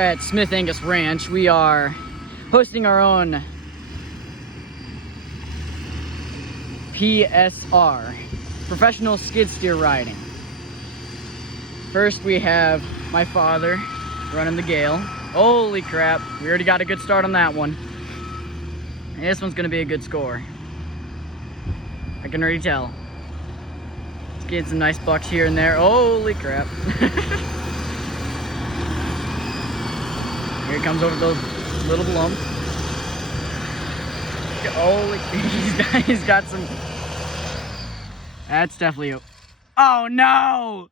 at Smith Angus Ranch, we are hosting our own PSR, professional skid steer riding. First we have my father running the Gale. Holy crap, we already got a good start on that one. And this one's gonna be a good score. I can already tell. Let's get some nice bucks here and there. Holy crap. Here he comes over those little lumps. Holy, he's got some. That's definitely a. Oh no!